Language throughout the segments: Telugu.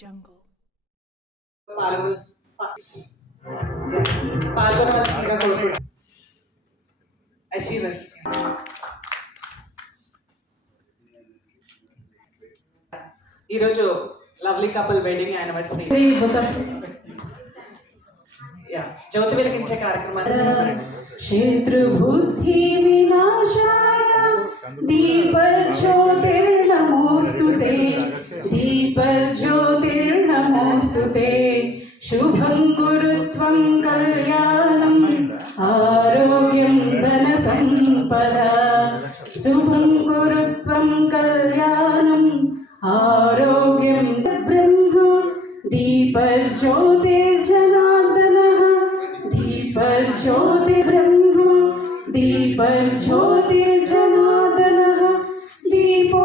Jungle. పాల్గొనవలసిందిగా కోరుకుంటున్నాను. అచీవర్స్ ఈరోజు లవ్లీ కపుల్ వెడ్డింగ్ యానివర్సరీ జ్యోతి వెలిగించే కార్యక్రమాన్ని శత్రుబుద్ధి వినాశాయ దీపజ్యోతిర్నమోస్తుతే దీపజ్యోతిర్నమోస్తుతే శుభం కురుత్వం కళ్యాణం ఆరోగ్యం ధన సంపద శుభం కురుత్వం కళ్యాణం ఆరోగ్యం బ్రహ్మ దీపజ్యోతిర్జనార్దనః దీపజ్యోతి బ్రహ్మ దీపజ్యోతిర్జనార్దనః దీపో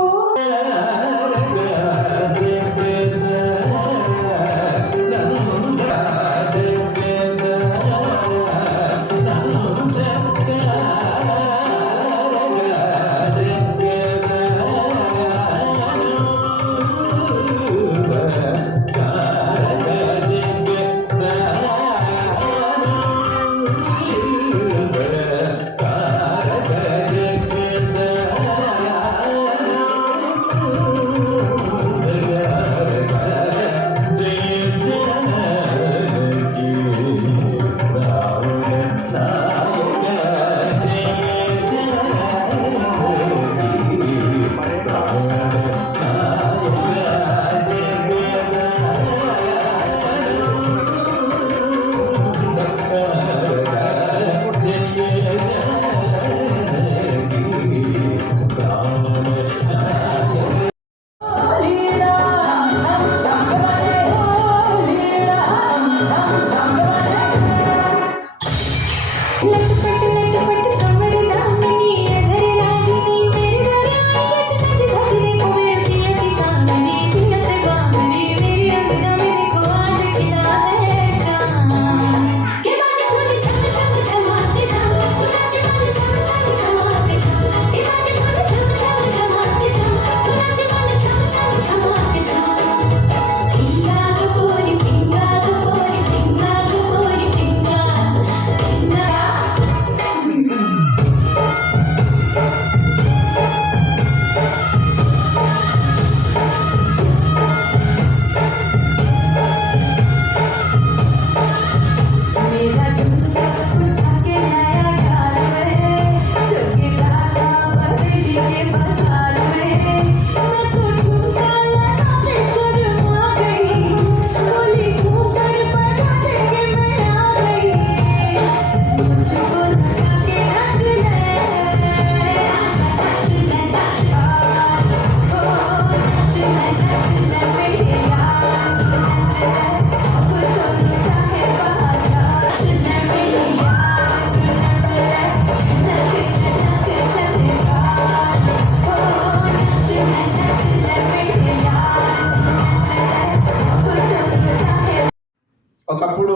ఒకప్పుడు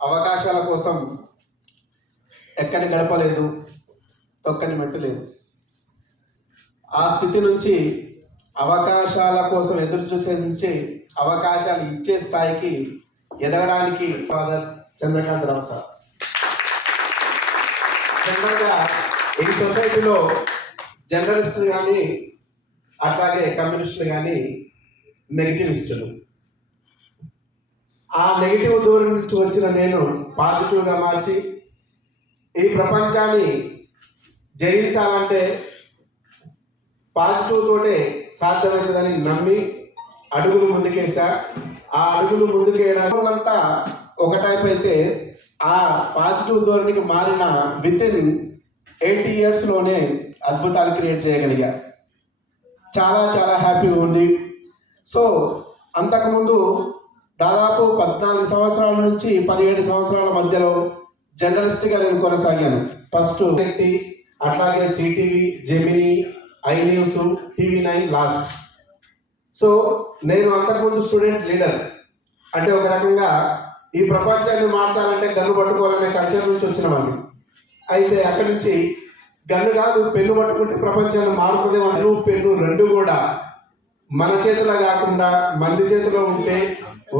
అవకాశాల కోసం ఎక్కని గడపలేదు, తొక్కని మెట్టు లేదు. ఆ స్థితి నుంచి అవకాశాల కోసం ఎదురు చూసే నుంచి అవకాశాలు ఇచ్చే స్థాయికి ఎదగడానికి ఫాదర్ చంద్రకాంతరావు సార్. జనరల్గా ఈ సొసైటీలో జర్నలిస్టులు కానీ అట్లాగే కమ్యూనిస్టులు కానీ నెగిటివిస్టులు. ఆ నెగిటివ్ దూరం నుంచి వచ్చిన నేను పాజిటివ్గా మార్చి ఈ ప్రపంచాన్ని జయించాలంటే పాజిటివ్ తోటే సాధ్యమవుతుందని నమ్మి అడుగులు ముందుకేసా. ఆ అడుగులు ముందుకేయడంతా ఒక టైప్ అయితే ఆ పాజిటివ్ ధోరణికి మారిన వితిన్ 80 yearsలోనే అద్భుతాలు క్రియేట్ చేయగలిగా. చాలా చాలా హ్యాపీగా ఉంది. సో అంతకుముందు దాదాపు 14 సంవత్సరాల నుంచి 17 సంవత్సరాల మధ్యలో జర్నలిస్ట్గా నేను కొనసాగాను. ఫస్ట్ శక్తి, అట్లాగే CTV, Gemini, I news, TV9 last. So నేను అంతకుముందు స్టూడెంట్ లీడర్, అంటే ఒక రకంగా ఈ ప్రపంచాన్ని మార్చాలంటే గన్ను పట్టుకోవాలనే కల్చర్ నుంచి వచ్చిన వాడిని. అయితే అక్కడి నుంచి గన్ను కాదు పెన్ను పట్టుకుంటే ప్రపంచాన్ని మారుతుందేమో, పెన్ను రెండు కూడా మన చేతిలో కాకుండా మంది చేతిలో ఉంటే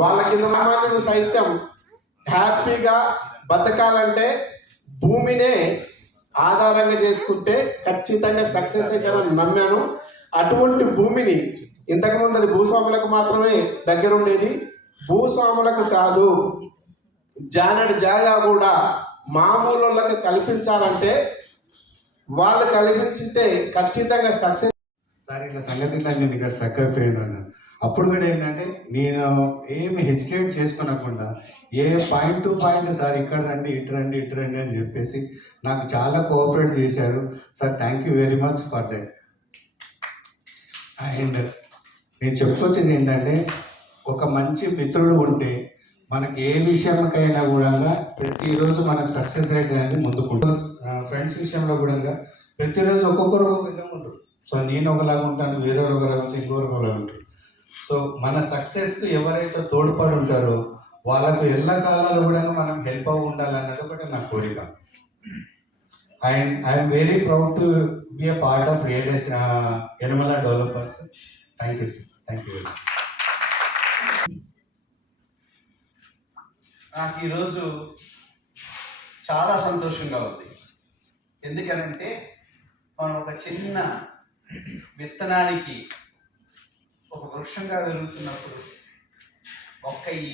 వాళ్ళ కింద సామాన్యులు సైతం హ్యాపీగా బతకాలంటే భూమినే ఆధారంగా చేసుకుంటే ఖచ్చితంగా సక్సెస్ అవుతారని నమ్మాను. అటువంటి భూమిని ఇంతకుముందు అది భూస్వాములకు మాత్రమే దగ్గర ఉండేది, భూస్వాములకు కాదు, జానడి జాగా కూడా మామూలు వాళ్ళకి కల్పించాలంటే వాళ్ళు కల్పించితే ఖచ్చితంగా సక్సెస్. సార్ ఇట్లా సంగతి ఇట్లా నేను ఇక్కడ స్ట్రక్ అయిపోయాను. అప్పుడు కూడా ఏంటంటే నేను ఏమి హెసిటేట్ చేసుకోనకుండా ఏ పాయింట్ టు పాయింట్ సార్ ఇక్కడ రండి ఇటు రండి ఇటు రండి అని చెప్పేసి నాకు చాలా కోఆపరేట్ చేశారు sir. Thank you very much for that. And నేను చెప్పుకొచ్చింది ఏంటంటే ఒక మంచి మిత్రుడు ఉంటే మనకి ఏ విషయంకైనా కూడా ప్రతిరోజు మనకు సక్సెస్ రేట్ అనేది ముందుకుంటుంది. ఫ్రెండ్స్ విషయంలో కూడా ప్రతిరోజు ఒక్కొక్కరు ఒక్కొక్క విధంగా ఉంటారు. సో నేను ఒకలాగా ఉంటాను, వేరే ఒకలాగా ఉంటాను, ఇంకొకరు ఒకలాగా ఉంటారు. సో మన సక్సెస్కి ఎవరైతే తోడ్పడి ఉంటారో వాళ్ళకు ఎల్లకాలాలు కూడా మనం హెల్ప్ అవ్వ ఉండాలన్నది ఒకటి నా కోరిక. And I'm very proud to be a part of real estate Yanamala developers. Thank you sir. Thank you very much. నాకు ఈరోజు చాలా సంతోషంగా ఉంది. ఎందుకనంటే మనం ఒక చిన్న విత్తనానికి ఒక వృక్షంగా పెరుగుతున్నప్పుడు మొక్కయి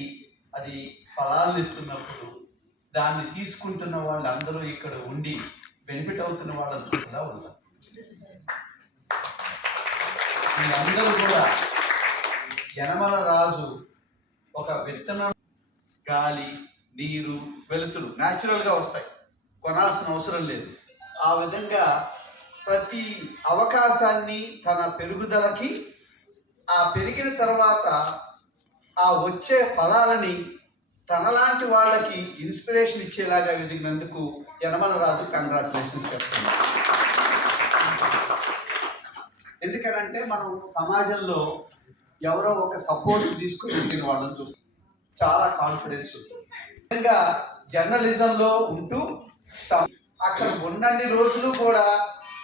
అది ఫలాలు ఇస్తున్నప్పుడు దాన్ని తీసుకుంటున్న వాళ్ళందరూ ఇక్కడ ఉండి బెనిఫిట్ అవుతున్న వాళ్ళందరూ కూడా ఉన్నారు. వీళ్ళందరూ కూడా యనమల రాజు ఒక విత్తనం, గాలి, నీరు, వెలుతురు న్యాచురల్గా వస్తాయి, కొనాల్సిన అవసరం లేదు. ఆ విధంగా ప్రతి అవకాశాన్ని తన పెరుగుదలకి, ఆ పెరిగిన తర్వాత ఆ వచ్చే ఫలాలని తనలాంటి వాళ్ళకి ఇన్స్పిరేషన్ ఇచ్చేలాగా ఎదిగినందుకు యనమల రాజు కంగ్రాచులేషన్స్ చెప్తున్నాను. ఎందుకనంటే మనం సమాజంలో ఎవరో ఒక సపోర్ట్ తీసుకుని ఎదిగిన వాళ్ళని చూస్తాం, చాలా కాన్ఫిడెన్స్ ఉంటుంది. విధంగా జర్నలిజంలో ఉంటూ అక్కడ ఉన్నన్ని రోజులు కూడా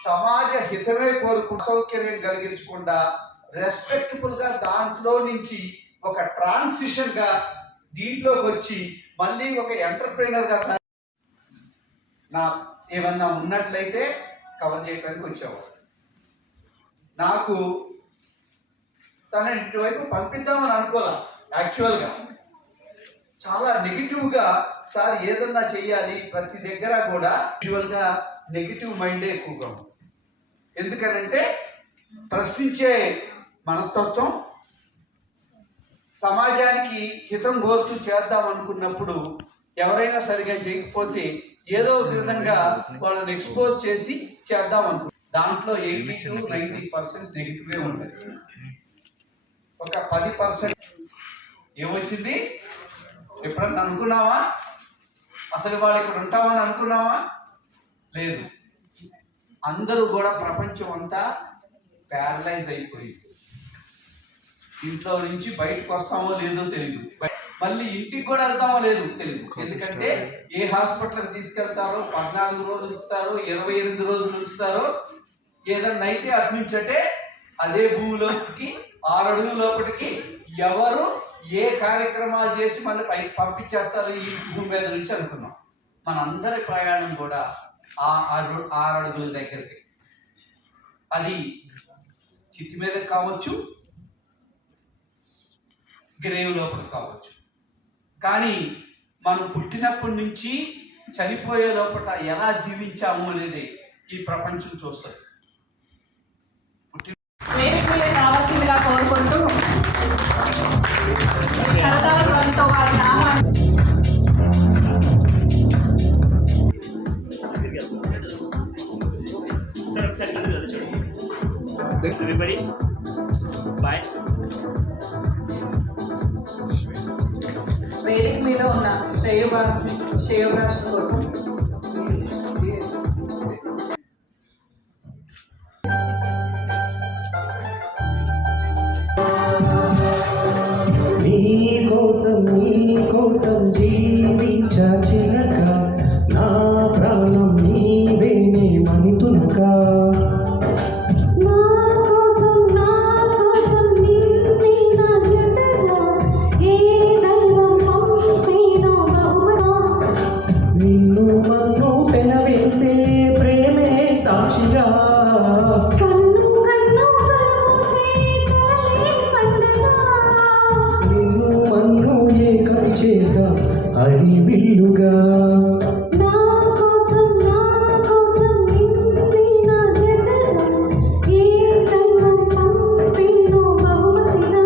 సమాజ హితమే కోరుకు సౌకర్యం కలిగించకుండా రెస్పెక్టబుల్గా దాంట్లో నుంచి ఒక ట్రాన్సిషన్గా దీంట్లోకి వచ్చి మళ్ళీ ఒక ఎంటర్ప్రైనర్గా నా ఏమన్నా ఉన్నట్లయితే కవర్ చేయడానికి వచ్చేవాడు. నాకు తన ఇటువైపు పంపిద్దామని అనుకోలే. యాక్చువల్గా చాలా నెగిటివ్గా సార్ ఏదన్నా చెయ్యాలి ప్రతి దగ్గర కూడా యాక్చువల్గా నెగిటివ్ మైండే ఎక్కువగా ఉంది. ఎందుకనంటే ప్రశ్నించే మనస్తత్వం, సమాజానికి హితం కోరుతూ చేద్దాం అనుకున్నప్పుడు ఎవరైనా సరిగా చేయకపోతే ఏదో ఒక విధంగా వాళ్ళని ఎక్స్పోజ్ చేసి చేద్దాం అనుకుంటాం. దాంట్లో 80 to 90% నెగిటివే ఉంటుంది. ఒక 10% ఏమొచ్చింది? ఎప్పుడన్నా అనుకున్నావా అసలు వాళ్ళు ఇక్కడ ఉంటామని అనుకున్నావా? లేదు. అందరూ కూడా ప్రపంచం అంతా ప్యారలైజ్ అయిపోయింది. ఇంట్లో నుంచి బయటకు వస్తామో లేదో తెలియదు, మళ్ళీ ఇంటికి కూడా వెళ్తామో లేదో తెలియదు. ఎందుకంటే ఏ హాస్పిటల్కి తీసుకెళ్తారో 14 రోజులు ఉంచుతారో 28 రోజులు ఉంచుతారో, ఏదన్నా అయితే అడ్మించటే అదే భూమిలోకి 6 అడుగుల లోపలికి ఎవరు ఏ కార్యక్రమాలు చేసి మళ్ళీ పైకి పంపించేస్తారు ఈ భూమి మీద నుంచి అనుకున్నాం. మనందరి ప్రయాణం కూడా ఆ 6 అడుగుల దగ్గరికి, అది చిత్తి మీద కావచ్చు, గ్రేవ్ లోపల కావచ్చు. కానీ మనం పుట్టినప్పటి నుంచి చనిపోయే లోపల ఎలా జీవించాము అనేది ఈ ప్రపంచం చూస్తుంది. వేదికలే కావాల్సిందిగా కోరుకుంటూ కరతాళ ధ్వనితో వారిని Everybody, bye. వేదిక మీద ఉన్న శ్రేయోభిలాషుల కోసం నీకోసం జీవించా చిలక, నా ప్రాణం నీవేనే మణితునక. నా కోసం సాక్షిగా కన్ను కన్ను కలబోసే కలలే పండగ నిన్ను మన్ను ఏకం చేత హరివిల్లుగా నా కోసం నింపిన జతగా ఏ దైవం పంపినో బహుమతిగా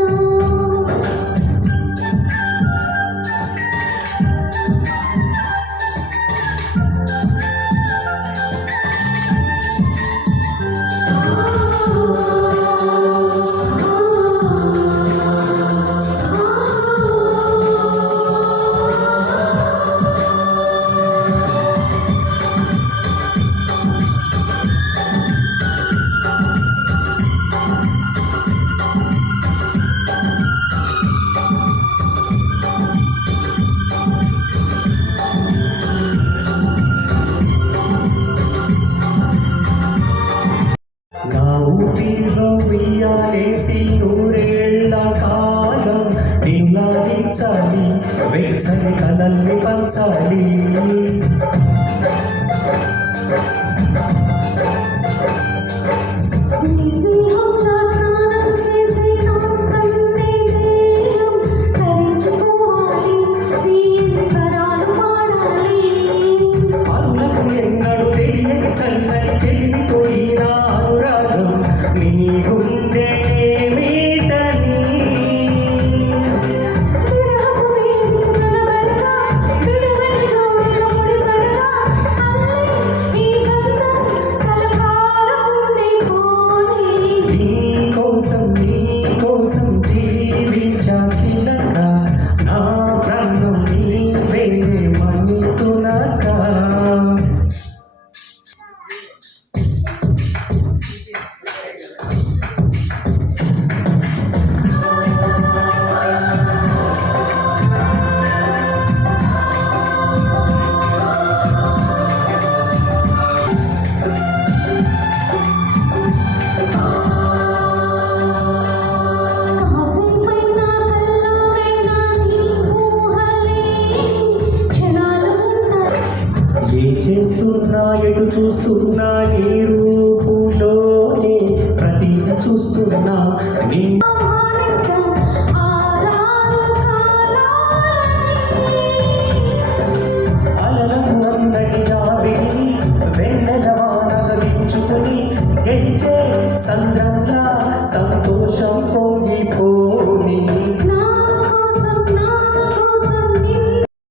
నా ఊపిరిలో ఉయ్యాలేసి నూరేళ్ల కాలం నిన్నాదించాలి వెచ్చని కలల్ని పంచాలి నీ స్నేహంలో స్నానం చేసి నా కన్నే దేహం తరించిపోవాలి నీ స్వరాలు పాడాలి అరులకు ఎన్నడు తెలియని చల్లని చెలిమితో ఈ నా అనురాగం నీ గుండె మీటని విరహపు వేదిక కనబడగా విడువని జోడుగా ముడిపడగా అల్లే ఈ బంధం కలకాలం ఉండిపోని నీ కోసం జీవించా చిలక నా ప్రాణం నీవేనే మణితునక కాసేపైనా కల్లోనైనా నీ ఊహలే క్షణాలు ఉన్నాయి ఏం చేస్తున్నా ఎటు చూస్తున్నా నీ రూపులోనే ప్రతిగా చూస్తున్నా నీ ఆనందం ఆరారు కాలాలని అలలకు అందరి జాబిని వెన్నెల వానగా దించుకుని గెలిచే సంద్రంలా సంతోషం పొంగిపోని